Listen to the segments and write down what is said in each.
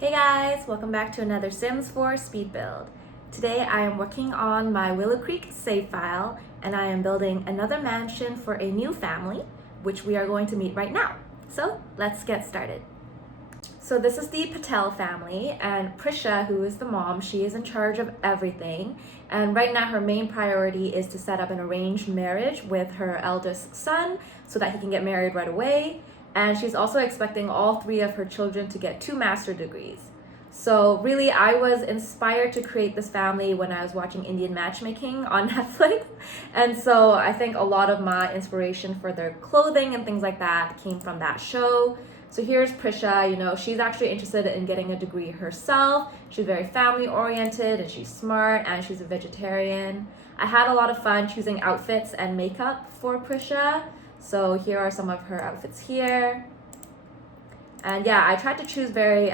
Hey guys, welcome back to another Sims 4 speed build. Today I am working on my Willow Creek save file and I am building another mansion for a new family, which we are going to meet right now. So let's get started. So this is the Patel family, and Prisha, who is the mom, she is in charge of everything. And right now her main priority is to set up an arranged marriage with her eldest son so that he can get married right away. And she's also expecting all three of her children to get 2 master's degrees. So really, I was inspired to create this family when I was watching Indian Matchmaking on Netflix. And so I think a lot of my inspiration for their clothing and things like that came from that show. So here's Prisha, she's actually interested in getting a degree herself. She's very family oriented and she's smart and she's a vegetarian. I had a lot of fun choosing outfits and makeup for Prisha. So here are some of her outfits here. And yeah, I tried to choose very,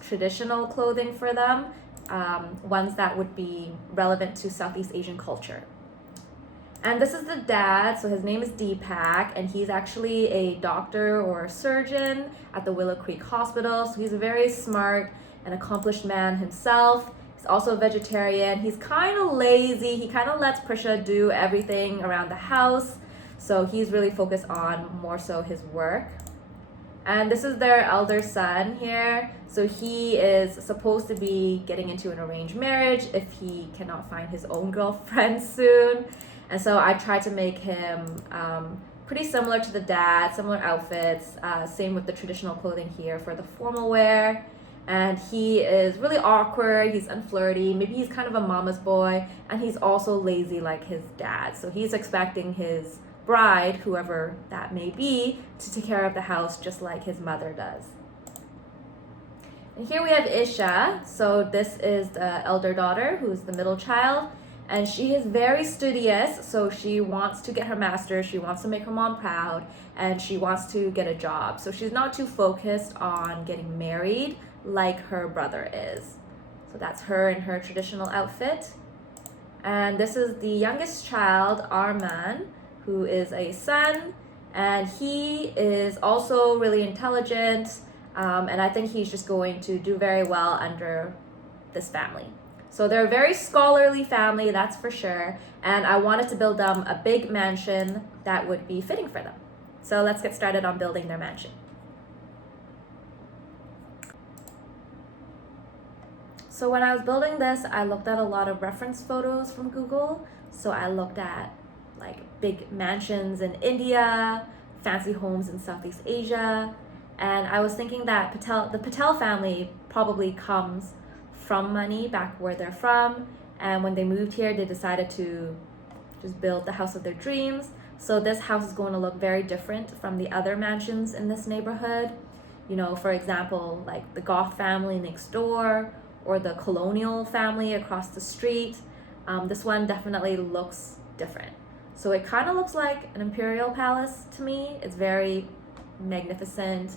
traditional clothing for them, ones that would be relevant to Southeast Asian culture. And this is the dad, so his name is Deepak, and he's actually a doctor or a surgeon at the Willow Creek Hospital. So he's a very smart and accomplished man himself. He's also a vegetarian. He's kind of lazy. He kind of lets Prisha do everything around the house. So he's really focused on more so his work. And this is their elder son here. So he is supposed to be getting into an arranged marriage if he cannot find his own girlfriend soon. And so I tried to make him pretty similar to the dad, similar outfits, same with the traditional clothing here for the formal wear. And he is really awkward, he's unflirty, maybe he's kind of a mama's boy, and he's also lazy like his dad. So he's expecting his bride, whoever that may be, to take care of the house just like his mother does. And here we have Isha. So this is the elder daughter, who's the middle child. And she is very studious, so she wants to get her master's, she wants to make her mom proud, and she wants to get a job. So she's not too focused on getting married like her brother is. So that's her in her traditional outfit. And this is the youngest child, Arman, who is a son, and he is also really intelligent, and I think he's just going to do very well under this family. So they're a very scholarly family, that's for sure, and I wanted to build them a big mansion that would be fitting for them. So let's get started on building their mansion. So when I was building this, I looked at a lot of reference photos from Google. So I looked at like big mansions in India, fancy homes in Southeast Asia, and I was thinking that the Patel family probably comes from money back where they're from, and when they moved here they decided to just build the house of their dreams. So this house is going to look very different from the other mansions in this neighborhood. For example, like the Goth family next door or the colonial family across the street. This one definitely looks different. So it kind of looks like an imperial palace to me. It's very magnificent,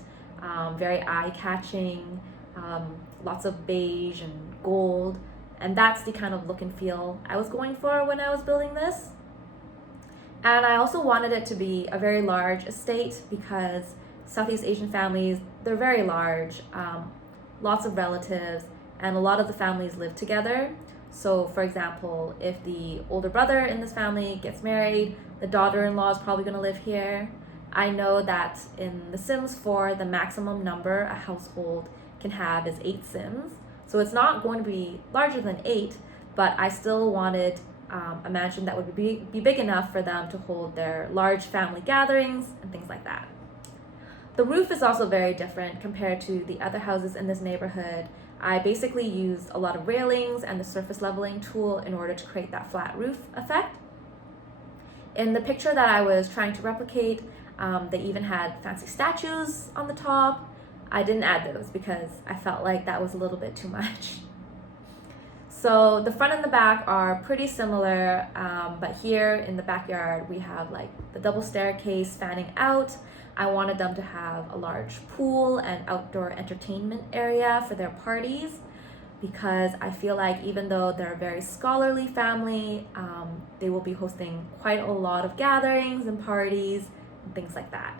very eye-catching, lots of beige and gold, and that's the kind of look and feel I was going for when I was building this. And I also wanted it to be a very large estate because Southeast Asian families, they're very large, lots of relatives, and a lot of the families live together. So for example, if the older brother in this family gets married, the daughter-in-law is probably going to live here. I know that in The Sims 4, the maximum number a household can have is 8 Sims. So it's not going to be larger than 8, but I still wanted a mansion that would be big enough for them to hold their large family gatherings and things like that. The roof is also very different compared to the other houses in this neighborhood. I basically used a lot of railings and the surface leveling tool in order to create that flat roof effect. In the picture that I was trying to replicate, they even had fancy statues on the top. I didn't add those because I felt like that was a little bit too much. So the front and the back are pretty similar, but here in the backyard we have like the double staircase fanning out. I wanted them to have a large pool and outdoor entertainment area for their parties because I feel like even though they're a very scholarly family, they will be hosting quite a lot of gatherings and parties and things like that.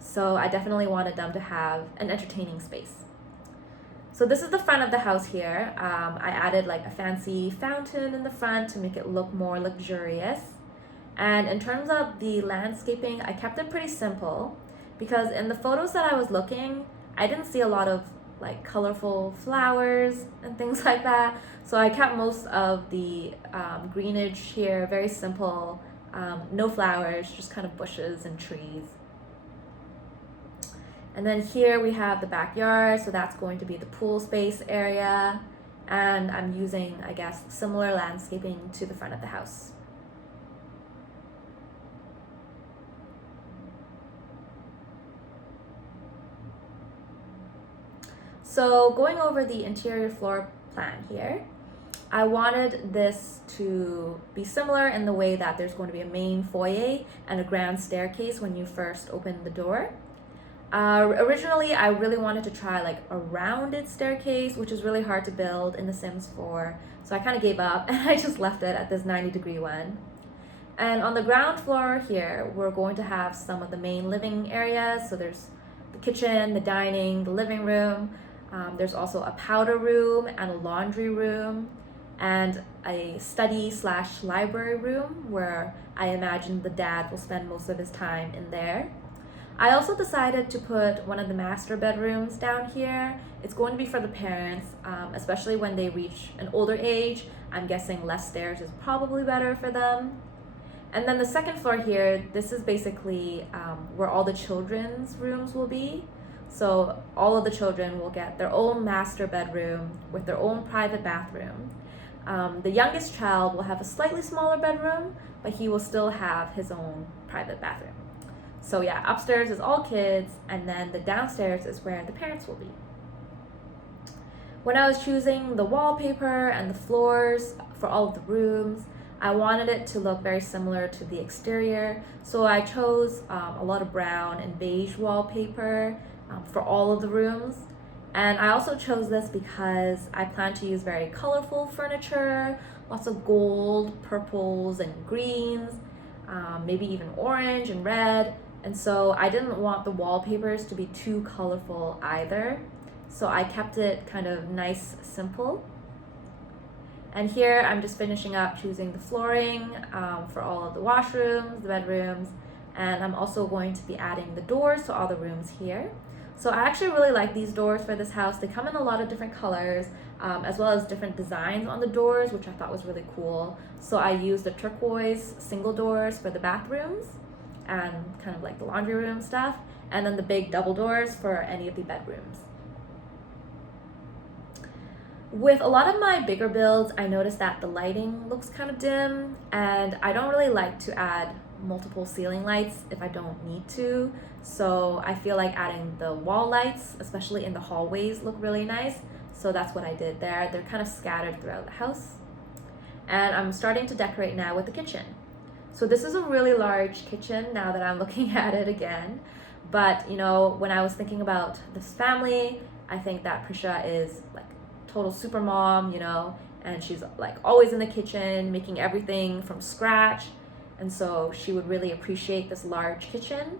So I definitely wanted them to have an entertaining space. So this is the front of the house here. I added like a fancy fountain in the front to make it look more luxurious. And in terms of the landscaping, I kept it pretty simple because in the photos that I was looking, I didn't see a lot of like colorful flowers and things like that. So I kept most of the greenage here very simple, no flowers, just kind of bushes and trees. And then here we have the backyard, so that's going to be the pool space area. And I'm using, I guess, similar landscaping to the front of the house. So going over the interior floor plan here, I wanted this to be similar in the way that there's going to be a main foyer and a grand staircase when you first open the door. Originally, I really wanted to try like a rounded staircase, which is really hard to build in The Sims 4. So I kind of gave up and I just left it at this 90-degree one. And on the ground floor here, we're going to have some of the main living areas. So there's the kitchen, the dining, the living room. There's also a powder room and a laundry room and a study/library room where I imagine the dad will spend most of his time in there. I also decided to put one of the master bedrooms down here. It's going to be for the parents, especially when they reach an older age. I'm guessing less stairs is probably better for them. And then the second floor here, this is basically where all the children's rooms will be. So all of the children will get their own master bedroom with their own private bathroom. The youngest child will have a slightly smaller bedroom, but he will still have his own private bathroom. So yeah, upstairs is all kids, and then the downstairs is where the parents will be. When I was choosing the wallpaper and the floors for all of the rooms, I wanted it to look very similar to the exterior. So I chose a lot of brown and beige wallpaper for all of the rooms. And I also chose this because I plan to use very colorful furniture, lots of gold, purples, and greens, maybe even orange and red. And so I didn't want the wallpapers to be too colorful either. So I kept it kind of nice, simple. And here I'm just finishing up choosing the flooring for all of the washrooms, the bedrooms, and I'm also going to be adding the doors to all the rooms here. So I actually really like these doors for this house. They come in a lot of different colors, as well as different designs on the doors, which I thought was really cool. So I used the turquoise single doors for the bathrooms and kind of like the laundry room stuff, and then the big double doors for any of the bedrooms. With a lot of my bigger builds, I noticed that the lighting looks kind of dim, and I don't really like to add multiple ceiling lights if I don't need to. So I feel like adding the wall lights, especially in the hallways, look really nice. So that's what I did there. They're kind of scattered throughout the house. And I'm starting to decorate now with the kitchen. So this is a really large kitchen now that I'm looking at it again. But you know, when I was thinking about this family, I think that Prisha is like total super mom, you know, and she's like always in the kitchen making everything from scratch. And so she would really appreciate this large kitchen.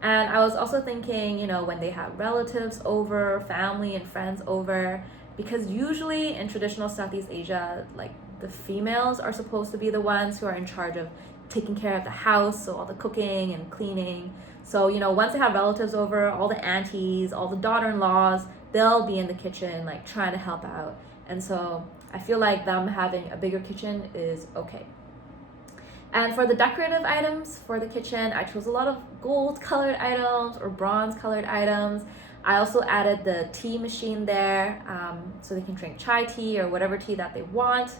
And I was also thinking, you know, when they have relatives over, family and friends over, because usually in traditional Southeast Asia, like the females are supposed to be the ones who are in charge of taking care of the house, so all the cooking and cleaning. So, you know, once they have relatives over, all the aunties, all the daughter-in-laws, they'll be in the kitchen like trying to help out. And so I feel like them having a bigger kitchen is okay. And for the decorative items for the kitchen, I chose a lot of gold colored items or bronze colored items. I also added the tea machine there so they can drink chai tea or whatever tea that they want.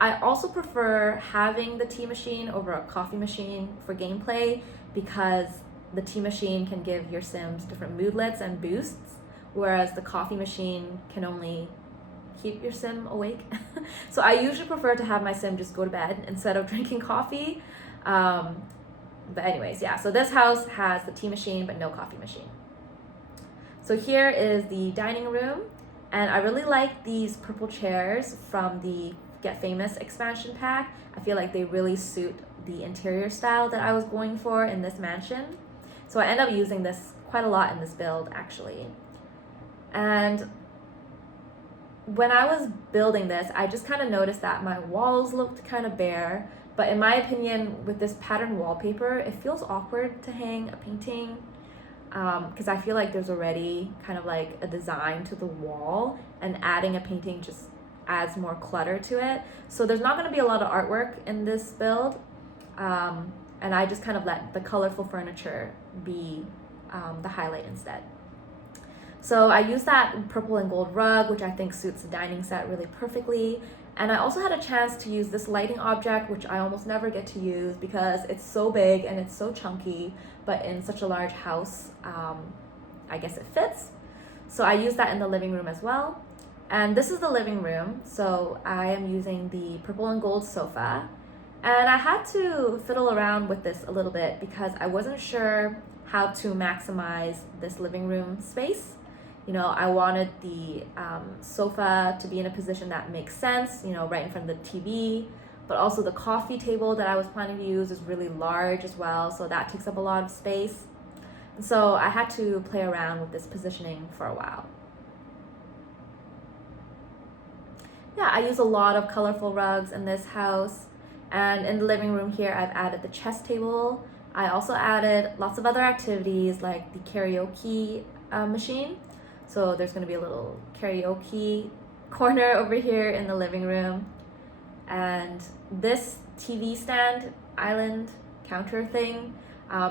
I also prefer having the tea machine over a coffee machine for gameplay because the tea machine can give your Sims different moodlets and boosts, whereas the coffee machine can only keep your Sim awake. So I usually prefer to have my Sim just go to bed instead of drinking coffee. But anyways, yeah, so this house has the tea machine but no coffee machine. So here is the dining room, and I really like these purple chairs from the Get Famous expansion pack. I feel like they really suit the interior style that I was going for in this mansion. So I end up using this quite a lot in this build actually. And when I was building this, I just kind of noticed that my walls looked kind of bare. But in my opinion, with this pattern wallpaper, it feels awkward to hang a painting because I feel like there's already kind of like a design to the wall, and adding a painting just adds more clutter to it. So there's not going to be a lot of artwork in this build, and I just kind of let the colorful furniture be the highlight instead. So I used that purple and gold rug, which I think suits the dining set really perfectly. And I also had a chance to use this lighting object, which I almost never get to use because it's so big and it's so chunky, but in such a large house, I guess it fits. So I used that in the living room as well. And this is the living room. So I am using the purple and gold sofa. And I had to fiddle around with this a little bit because I wasn't sure how to maximize this living room space. You know, I wanted the sofa to be in a position that makes sense, you know, right in front of the TV, but also the coffee table that I was planning to use is really large as well, so that takes up a lot of space. And so I had to play around with this positioning for a while. Yeah, I use a lot of colorful rugs in this house, and in the living room here, I've added the chess table. I also added lots of other activities like the karaoke machine. So there's going to be a little karaoke corner over here in the living room. And this TV stand island counter thing,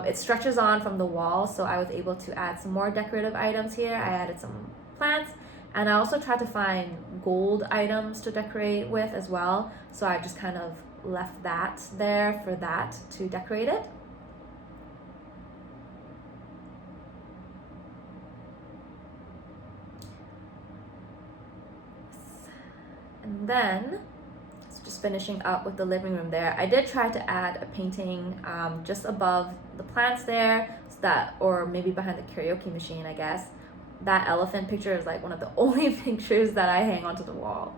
it stretches on from the wall. So I was able to add some more decorative items here. I added some plants, and I also tried to find gold items to decorate with as well. So I just kind of left that there for that to decorate it. And then, just finishing up with the living room there, I did try to add a painting just above the plants there, so that, or maybe behind the karaoke machine, I guess. That elephant picture is like one of the only pictures that I hang onto the wall.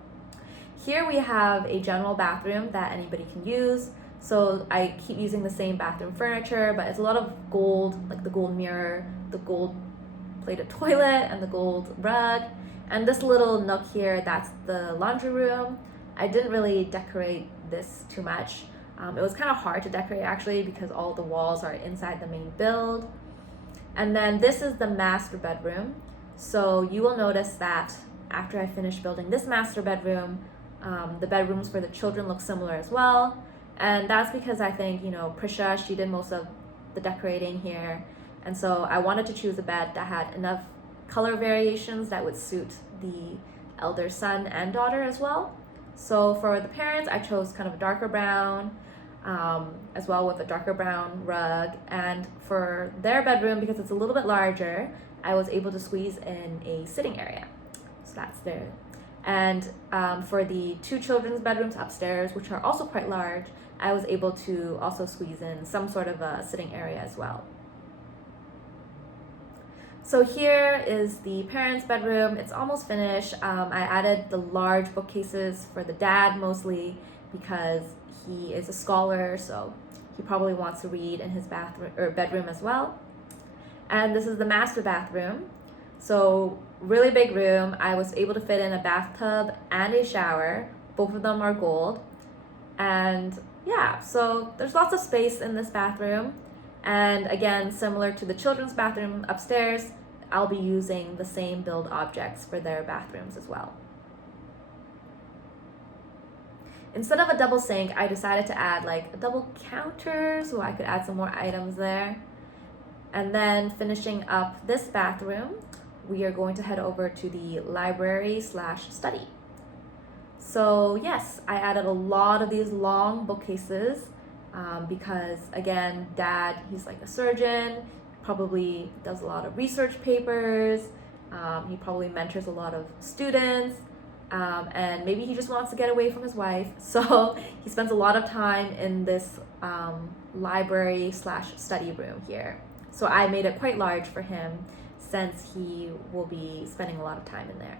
Here we have a general bathroom that anybody can use. So I keep using the same bathroom furniture, but it's a lot of gold, like the gold mirror, the gold plated toilet, and the gold rug. And this little nook here, that's the laundry room. I didn't really decorate this too much. It was kind of hard to decorate actually because all the walls are inside the main build. And then this is the master bedroom. So you will notice that after I finish building this master bedroom, the bedrooms for the children look similar as well. And that's because I think, you know, Prisha, she did most of the decorating here. And so I wanted to choose a bed that had enough color variations that would suit the elder son and daughter as well. So for the parents, I chose kind of a darker brown, as well with a darker brown rug. And for their bedroom, because it's a little bit larger, I was able to squeeze in a sitting area. So that's there. And for the two children's bedrooms upstairs, which are also quite large, I was able to also squeeze in some sort of a sitting area as well. So here is the parents' bedroom. It's almost finished. I added the large bookcases for the dad mostly because he is a scholar, so he probably wants to read in his bathroom or bedroom as well. And this is the master bathroom. So really big room. I was able to fit in a bathtub and a shower. Both of them are gold. And yeah, so there's lots of space in this bathroom. And again, similar to the children's bathroom upstairs, I'll be using the same build objects for their bathrooms as well. Instead of a double sink, I decided to add like a double counter so I could add some more items there. And then finishing up this bathroom, we are going to head over to the library/study. So yes, I added a lot of these long bookcases because again, Dad, he's like a surgeon, probably does a lot of research papers, he probably mentors a lot of students, and maybe he just wants to get away from his wife. So he spends a lot of time in this library/study room here. So I made it quite large for him since he will be spending a lot of time in there.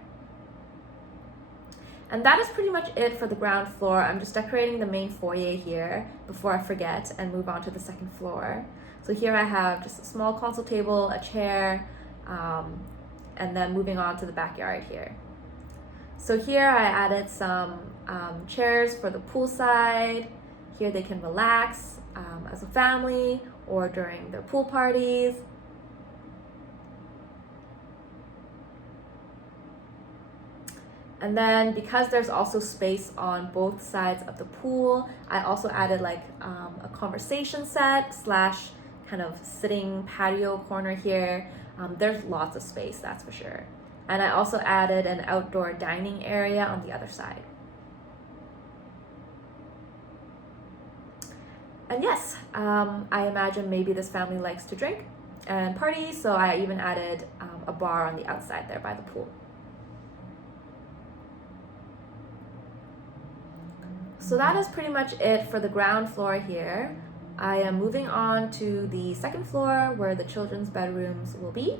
And that is pretty much it for the ground floor. I'm just decorating the main foyer here before I forget and move on to the second floor. So here I have just a small console table, a chair, and then moving on to the backyard here. So here I added some chairs for the poolside. Here they can relax as a family or during their pool parties. And then because there's also space on both sides of the pool, I also added like a conversation set slash kind of sitting patio corner here. There's lots of space, that's for sure. And I also added an outdoor dining area on the other side. And yes, I imagine maybe this family likes to drink and party, so I even added a bar on the outside there by the pool. So that is pretty much it for the ground floor here. I am moving on to the second floor where the children's bedrooms will be.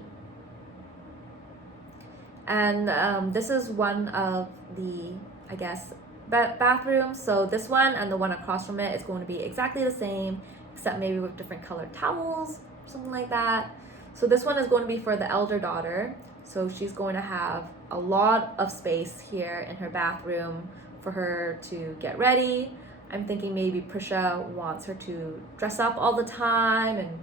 And this is one of the, I guess, bathrooms. So this one and the one across from it is going to be exactly the same, except maybe with different colored towels, something like that. So this one is going to be for the elder daughter. So she's going to have a lot of space here in her bathroom for her to get ready. I'm thinking maybe Prisha wants her to dress up all the time and,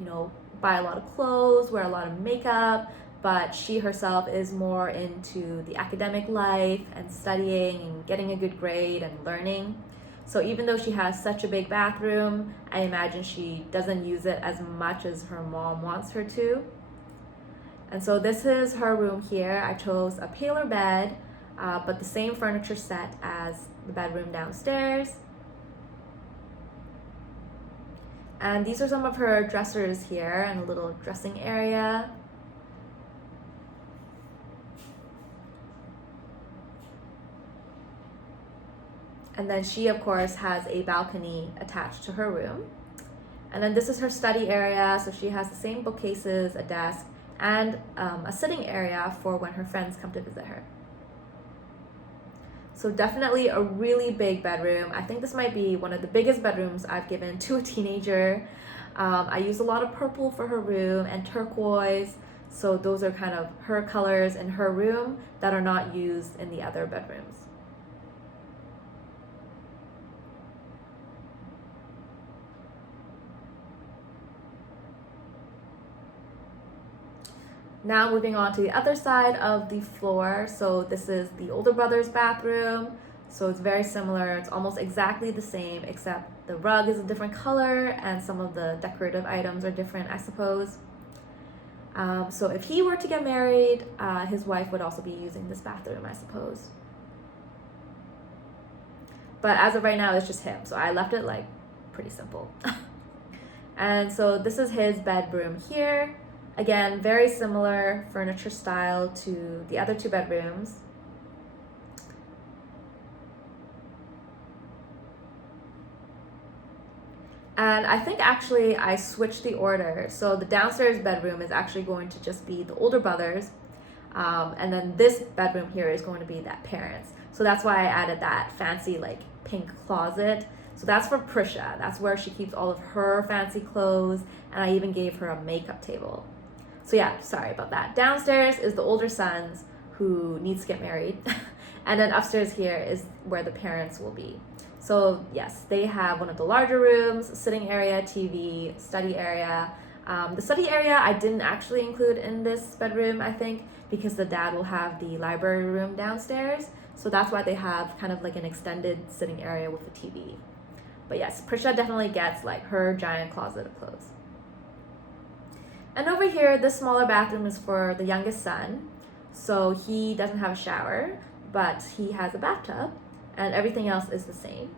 you know, buy a lot of clothes, wear a lot of makeup, but she herself is more into the academic life and studying and getting a good grade and learning. So even though she has such a big bathroom, I imagine she doesn't use it as much as her mom wants her to. And so this is her room here. I chose a paler bed, but the same furniture set as the bedroom downstairs. And these are some of her dressers here and a little dressing area. And then she, of course, has a balcony attached to her room. And then this is her study area. So she has the same bookcases, a desk, and a sitting area for when her friends come to visit her. So definitely a really big bedroom. I think this might be one of the biggest bedrooms I've given to a teenager. I use a lot of purple for her room and turquoise. So those are kind of her colors in her room that are not used in the other bedrooms. Now moving on to the other side of the floor. So this is the older brother's bathroom. So it's very similar. It's almost exactly the same, except the rug is a different color and some of the decorative items are different, I suppose. So if he were to get married, his wife would also be using this bathroom, I suppose. But as of right now, it's just him. So I left it like pretty simple. And so this is his bedroom here. Again, very similar furniture style to the other two bedrooms. And I think actually I switched the order. So the downstairs bedroom is actually going to just be the older brothers. And then this bedroom here is going to be that parents. So that's why I added that fancy like pink closet. So that's for Prisha. That's where she keeps all of her fancy clothes. And I even gave her a makeup table. So yeah, sorry about that. Downstairs is the older sons who needs to get married. And then upstairs here is where the parents will be. So yes, they have one of the larger rooms, sitting area, TV, study area. The study area I didn't actually include in this bedroom, I think, because the dad will have the library room downstairs. So that's why they have kind of like an extended sitting area with a TV. But yes, Prisha definitely gets like her giant closet of clothes. And over here, this smaller bathroom is for the youngest son. So he doesn't have a shower, but he has a bathtub and everything else is the same.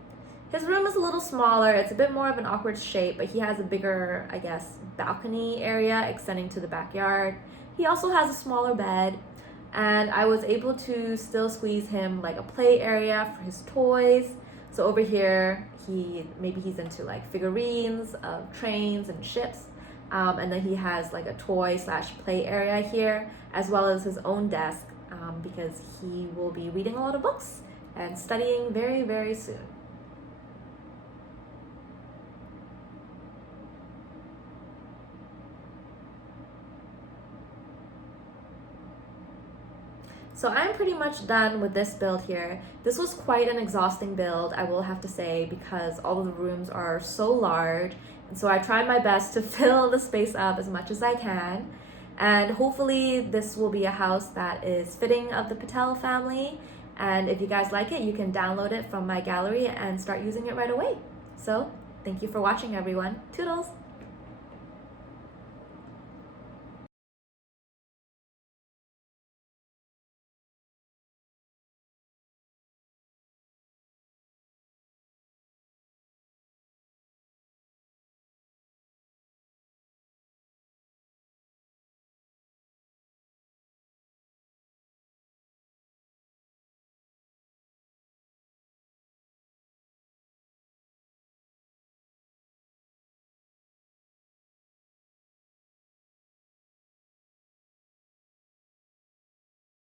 His room is a little smaller. It's a bit more of an awkward shape, but he has a bigger, I guess, balcony area extending to the backyard. He also has a smaller bed, and I was able to still squeeze him like a play area for his toys. So over here, maybe he's into like figurines of trains and ships. And then he has like a toy / play area here, as well as his own desk, because he will be reading a lot of books and studying very, very soon. So I'm pretty much done with this build here. This was quite an exhausting build, I will have to say, because all of the rooms are so large. And so I tried my best to fill the space up as much as I can. And hopefully this will be a house that is fitting of the Patel family. And if you guys like it, you can download it from my gallery and start using it right away. So thank you for watching, everyone. Toodles!